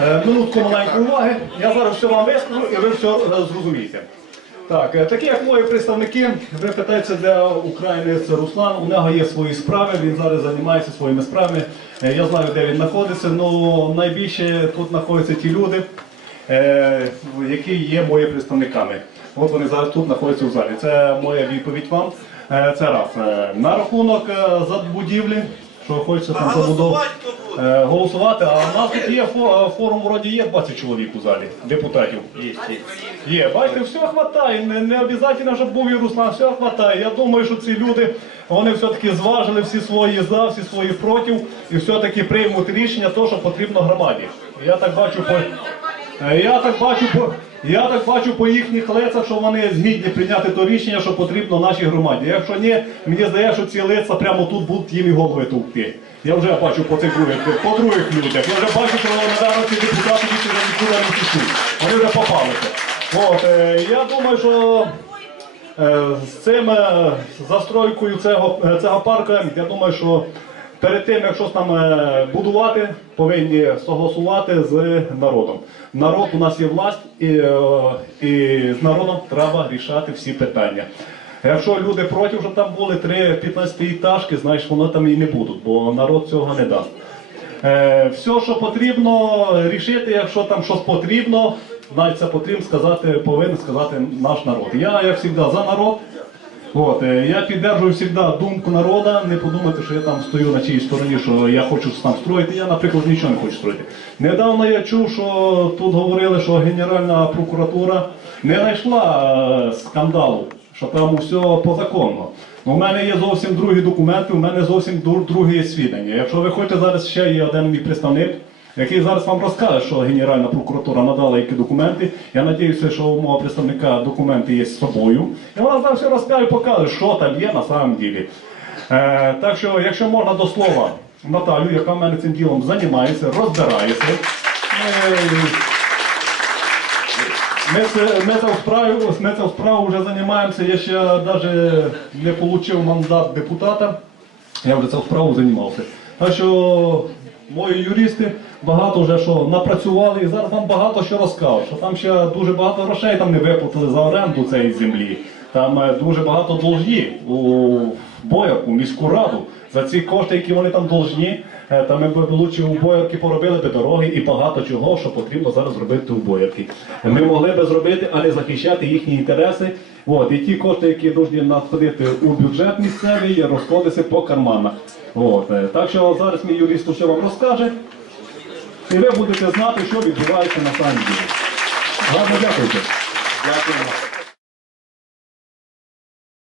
Е, Минутку маленької уваги. Я зараз все вам вискажу і ви все е, зрозумієте. Так, е, такі як мої представники, ви питаєте, де українець Руслан, у нього є свої справи, він зараз займається своїми справами. Е, Я знаю, де він знаходиться, але найбільше тут знаходяться ті люди, е, які є мої представниками. От вони зараз тут знаходяться в залі. Це моя відповідь вам. Е, Це раз. Е, На рахунок е, забудівлі, що хочеться там забудовувати. Е, голосувати, а у нас тут є фо- е, форум, вроді є 20 чоловік у залі, депутатів. Є, бачите, все хватає, не, не обов'язково, щоб був і Руслан, все хватає. Я думаю, що ці люди, вони все-таки зважили всі свої за, всі свої проти, і все-таки приймуть рішення, то, що потрібно громаді. Я так бачу по. е, Я так бачу по. Я так бачу по їхніх лицях, що вони згідні прийняти то рішення, що потрібно нашій громаді. Якщо ні, мені здається, що ці лиця прямо тут будуть їм і голови товкти. Я вже бачу по цих других, по других людях. Я вже бачу, що наверно, ці депутати вже нікуди не пішуть. Вони вже попалися. От, е, я думаю, що Е, З цим е, застройкою цього, е, цього парку, я думаю, що перед тим, як щось там е, будувати, повинні согласувати з народом. Народ у нас є власть, і, е, і з народом треба рішати всі питання. Якщо люди проти, щоб там були 3-15 етажки, знаєш, воно там і не будуть, бо народ цього не дасть. Е, все, що потрібно рішити, якщо там щось потрібно, навіть це потрібно сказати, повинен сказати наш народ. Я, як завжди, за народ. От, е, я підтримую завжди думку народу, не подумайте, що я там стою на чиїй стороні, що я хочу там строїти. Я, наприклад, нічого не хочу строїти. Недавно я чув, що тут говорили, що Генеральна прокуратура не знайшла е, скандалу, що там все по закону. У мене є зовсім другі документи, у мене зовсім дру- другі свідчення. Якщо ви хочете, зараз ще є один мій представник, який зараз вам розкаже, що Генеральна прокуратура надала які документи. Я сподіваюся, що у мого представника документи є з собою. І вона зараз все розкаже покаже, що там є на самом ділі. Е, так що, якщо можна до слова, Наталю, яка в мене цим ділом займається, розбирається. Е, ми, це, ми, цю справу, ми цю справу вже займаємося. Я ще навіть не отримав мандат депутата. Я вже цю справу займався. Так що мої юристи багато вже що напрацювали і зараз вам багато що розкажуть, що там ще дуже багато грошей там не виплатили за оренду цієї землі. Там е, дуже багато должні у Боярку, міську раду. За ці кошти, які вони там должні, е, там ми б лучше у Боярки поробили би дороги і багато чого, що потрібно зараз зробити у Боярки. Ми могли би зробити, але захищати їхні інтереси. От, і ті кошти, які повинні надходити у бюджет місцевий, розходяться по карманах. От, е, так що зараз мій юрист ще вам розкаже, і ви будете знати, що відбувається на самом ділі. Гарно дякуйте. Дякуємо.